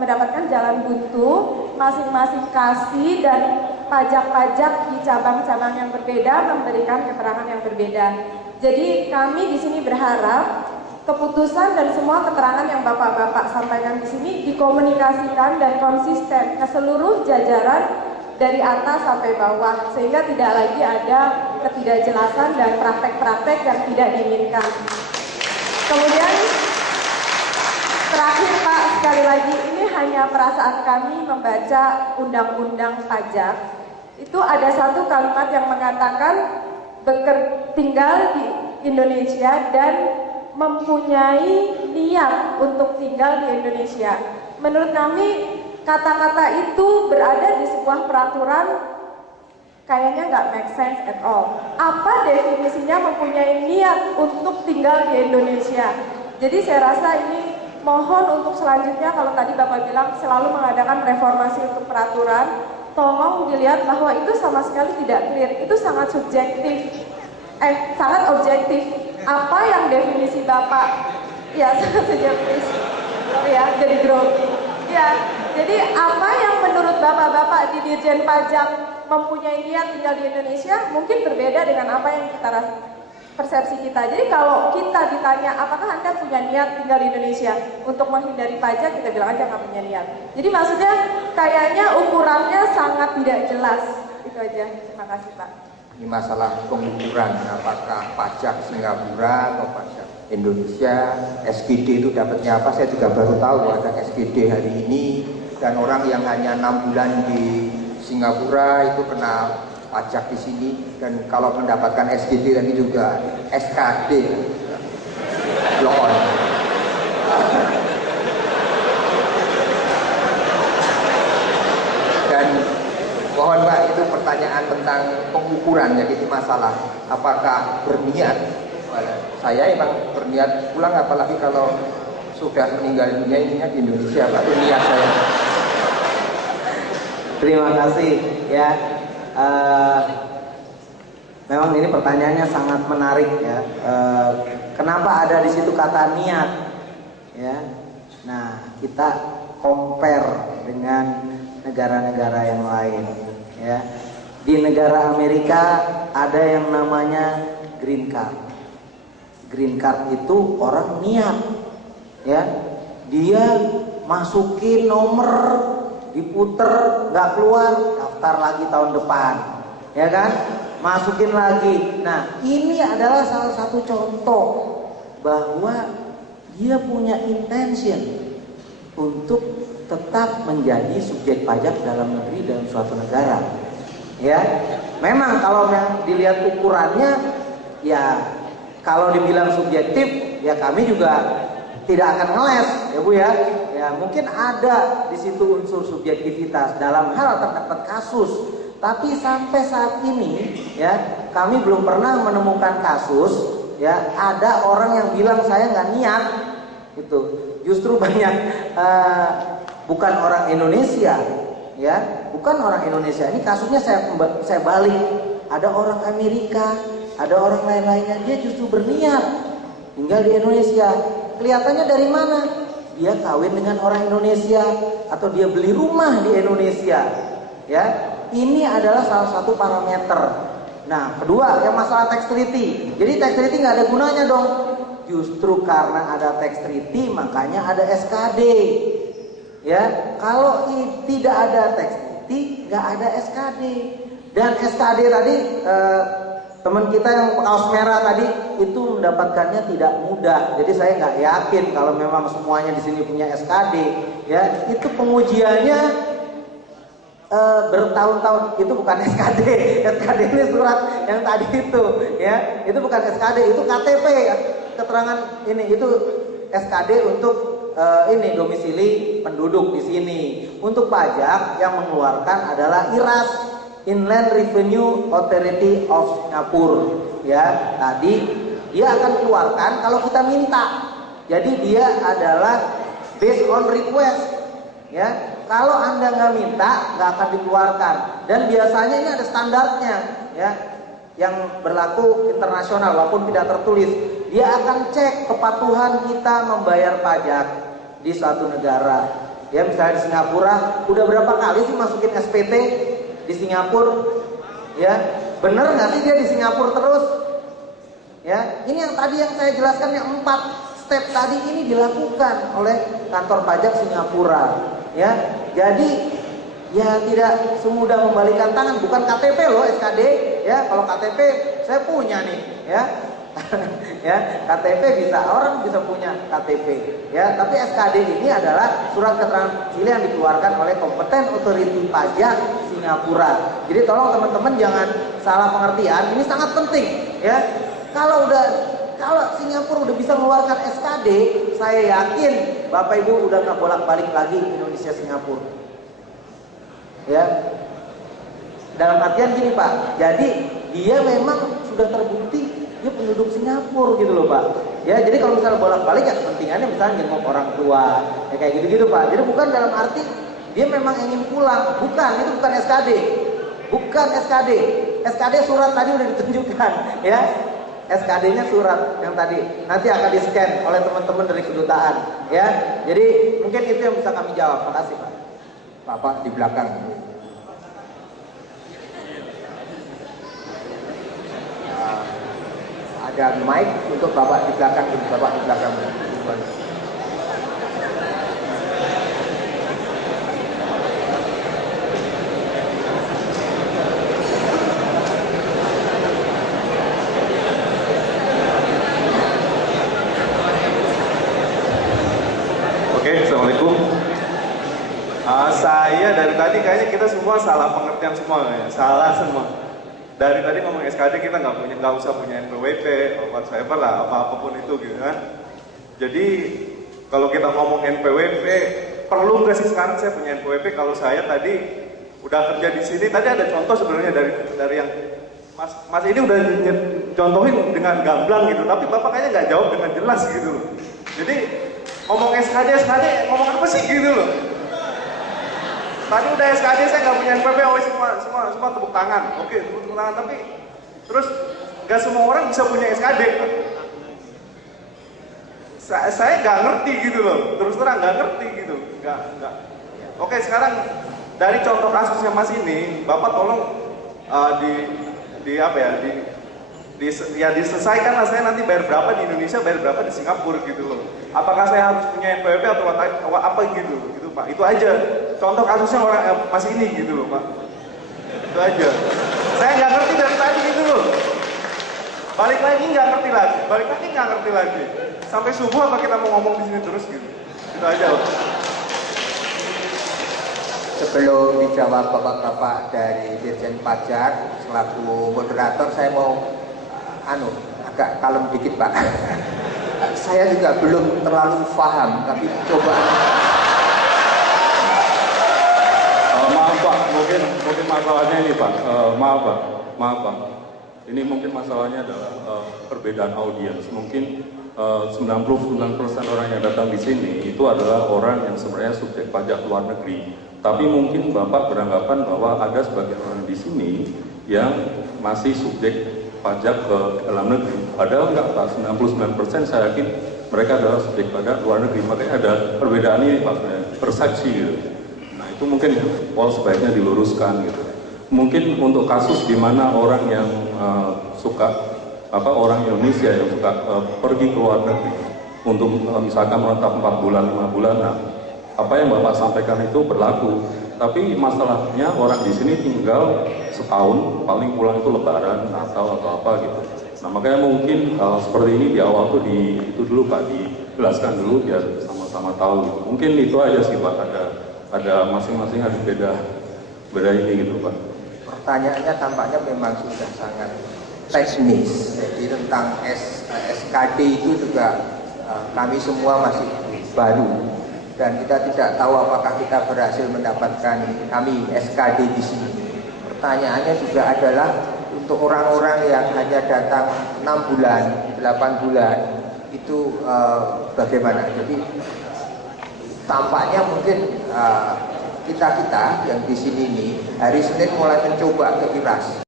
mendapatkan jalan buntu, masing-masing kasih dan pajak-pajak di cabang-cabang yang berbeda memberikan keterangan yang berbeda. Jadi kami di sini berharap keputusan dan semua keterangan yang Bapak-bapak sampaikan di sini dikomunikasikan dan konsisten ke seluruh jajaran dari atas sampai bawah, sehingga tidak lagi ada ketidakjelasan dan praktek-praktek yang tidak diinginkan. Kemudian terakhir Pak, sekali lagi ini hanya perasaan kami membaca undang-undang pajak. Itu ada satu kalimat yang mengatakan tinggal di Indonesia dan mempunyai niat untuk tinggal di Indonesia. Menurut kami kata-kata itu berada di sebuah peraturan kayaknya nggak make sense at all. Apa definisinya mempunyai niat untuk tinggal di Indonesia? Jadi saya rasa ini mohon untuk selanjutnya, kalau tadi Bapak bilang selalu mengadakan reformasi untuk peraturan, tolong dilihat bahwa itu sama sekali tidak clear, itu sangat subjektif, sangat objektif. Apa yang definisi Bapak? Ya, sangat subjektif. Ya, jadi grogi. Ya, jadi apa yang menurut Bapak-bapak di Dirjen Pajak mempunyai niat tinggal di Indonesia mungkin berbeda dengan apa yang kita persepsi kita. Jadi kalau kita ditanya apakah Anda punya niat tinggal di Indonesia untuk menghindari pajak, kita bilang aja nggak punya niat. Jadi maksudnya kayaknya ukurannya sangat tidak jelas. Itu aja. Terima kasih Pak. Ini masalah pengukuran, apakah pajak Singapura atau pajak Indonesia, SGD itu dapatnya apa? Saya juga baru tahu ada SGD hari ini, dan orang yang hanya 6 bulan di Singapura itu kena pajak di sini, dan kalau mendapatkan SGD tadi juga SKD, loan. Dan mohon Pak, itu pertanyaan tentang pengukuran, jadi ini masalah apakah berniat. Saya emang berniat pulang, apalagi kalau sudah meninggal dunia, ininya di Indonesia Pak, itu niat saya. Terima kasih ya. Memang ini pertanyaannya sangat menarik ya. Kenapa ada di situ kata niat? Ya. Nah, kita compare dengan negara-negara yang lain. Ya. Di negara Amerika ada yang namanya green card. Green card itu orang niat, ya. Dia masukin nomor, diputer, nggak keluar, daftar lagi tahun depan, ya kan? Masukin lagi. Nah, ini adalah salah satu contoh bahwa dia punya intention untuk tetap menjadi subjek pajak dalam negeri dalam suatu negara. Ya, memang kalau yang dilihat ukurannya, ya kalau dibilang subjektif, ya kami juga tidak akan ngeles, ya Bu ya. Ya mungkin ada di situ unsur subjektivitas dalam hal terdapat kasus, tapi sampai saat ini, ya kami belum pernah menemukan kasus, ya ada orang yang bilang saya nggak niat, itu justru banyak bukan orang Indonesia, ya bukan orang Indonesia. Ini kasusnya saya balik, ada orang Amerika, ada orang lain-lainnya, dia justru berniat tinggal di Indonesia. Kelihatannya dari mana? Dia kawin dengan orang Indonesia atau dia beli rumah di Indonesia. Ya, ini adalah salah satu parameter. Nah, kedua yang masalah tax treaty. Jadi tax treaty nggak ada gunanya dong. Justru karena ada tax treaty makanya ada SKD. Ya, kalau tidak ada tax treaty nggak ada SKD. Dan SKD tadi teman kita yang kaos merah tadi itu mendapatkannya tidak mudah. Jadi saya nggak yakin kalau memang semuanya di sini punya SKD. Ya, itu pengujiannya bertahun-tahun. Itu bukan SKD. SKD ini surat yang tadi itu. Ya, itu bukan SKD. Itu KTP. Keterangan ini itu SKD untuk ini domisili penduduk di sini. Untuk pajak yang mengeluarkan adalah IRAS. Inland Revenue Authority of Singapore, ya tadi dia akan keluarkan kalau kita minta. Jadi dia adalah based on request, ya. Kalau Anda nggak minta, nggak akan dikeluarkan. Dan biasanya ini ada standarnya, ya, yang berlaku internasional walaupun tidak tertulis. Dia akan cek kepatuhan kita membayar pajak di suatu negara. Ya misalnya di Singapura, udah berapa kali sih masukin SPT di Singapura? Ya, bener nggak sih dia di Singapura terus? Ya, ini yang tadi yang saya jelaskan yang 4 step tadi ini dilakukan oleh kantor pajak Singapura. Ya, jadi ya tidak semudah membalikan tangan. Bukan KTP loh SKD. Ya, kalau KTP saya punya nih. Ya, ya KTP bisa, orang bisa punya KTP. Ya, tapi SKD ini adalah surat keterangan cili yang dikeluarkan oleh kompeten otoriti pajak Singapura. Jadi tolong teman-teman jangan salah pengertian. Ini sangat penting. Ya, kalau Singapura udah bisa mengeluarkan SKD, saya yakin Bapak Ibu udah nggak bolak-balik lagi Indonesia Singapura. Ya, dalam artian gini Pak, jadi dia memang sudah terbukti dia penduduk Singapura gitu loh Pak. Ya, jadi kalau misalnya bolak-balik ya kepentingannya misalnya jenguk orang tua, ya kayak gitu-gitu Pak. Jadi bukan dalam arti dia memang ingin pulang, bukan, itu bukan SKD, bukan SKD. SKD surat tadi udah ditunjukkan, ya. SKD-nya surat yang tadi nanti akan di-scan oleh teman-teman dari kedutaan, ya. Jadi mungkin itu yang bisa kami jawab. Makasih Pak. Bapak di belakang. Ada mic untuk Bapak di belakang, Bapak di belakang. Oke, Assalamualaikum. Saya dari tadi kayaknya kita semua salah pengertian semua ya, salah semua. Dari tadi ngomong SKD kita nggak usah punya NPWP atau whatsoever lah, apapun itu gitu kan. Jadi kalau kita ngomong NPWP, perlu nggak sih sekarang saya punya NPWP? Kalau saya tadi udah kerja di sini, tadi ada contoh sebenarnya dari yang Mas ini udah contohin dengan gamblang gitu, tapi Bapak kayaknya nggak jawab dengan jelas gitu loh. Jadi ngomong SKD ngomong apa sih gitu loh. Tadi udah SKD saya nggak punya NPWP, semua tepuk tangan. Oke, tepuk tangan, tapi terus nggak semua orang bisa punya SKD. Saya nggak ngerti gitu loh, terus terang nggak ngerti gitu, nggak. Oke, sekarang dari contoh kasusnya Mas ini, Bapak tolong diselesaikan lah, saya nanti bayar berapa di Indonesia, bayar berapa di Singapura gitu loh. Apakah saya harus punya NPWP atau apa gitu Pak. Itu aja. Contoh kasusnya orang Mas ini gitu loh Pak. Itu aja. Saya nggak ngerti dari tadi gitu loh. Balik lagi nggak ngerti lagi. Sampai subuh apa kita mau ngomong di sini terus gitu. Itu aja loh. Sebelum dijawab Bapak-bapak dari Dirjen Pajak selaku moderator, saya mau agak kalem dikit Pak. Saya juga belum terlalu paham, tapi coba. Maaf Pak, mungkin masalahnya ini Pak. Maaf Pak. Ini mungkin masalahnya adalah perbedaan audiens. Mungkin 99% orang yang datang di sini itu adalah orang yang sebenarnya subjek pajak luar negeri. Tapi mungkin Bapak beranggapan bahwa ada sebagian orang di sini yang masih subjek pajak ke dalam negeri. Padahal enggak Pak, 99% saya yakin mereka adalah subjek pajak luar negeri. Makanya ada perbedaan ini Pak, persepsi gitu. Nah itu mungkin sebaiknya diluruskan gitu. Mungkin untuk kasus di mana orang yang orang Indonesia yang suka pergi ke luar negeri untuk misalkan menetap 4 bulan, 5 bulan, nah apa yang Bapak sampaikan itu berlaku. Tapi masalahnya orang di sini tinggal setahun, paling pulang itu Lebaran, Natal atau apa gitu. Nah makanya mungkin seperti ini di awal tuh itu dulu Pak, dijelaskan dulu biar sama-sama tahu gitu. Mungkin itu aja sih Pak, ada masing-masing ada beda ini gitu Pak. Pertanyaannya tampaknya memang sudah sangat teknis. Jadi tentang SKD itu juga kami semua masih baru. Dan kita tidak tahu apakah kita berhasil mendapatkan kami SKD di sini. Pertanyaannya juga adalah untuk orang-orang yang hanya datang 6 bulan, 8 bulan, itu bagaimana? Jadi tampaknya mungkin kita yang di sini ini hari Senin mulai mencoba ke Iras.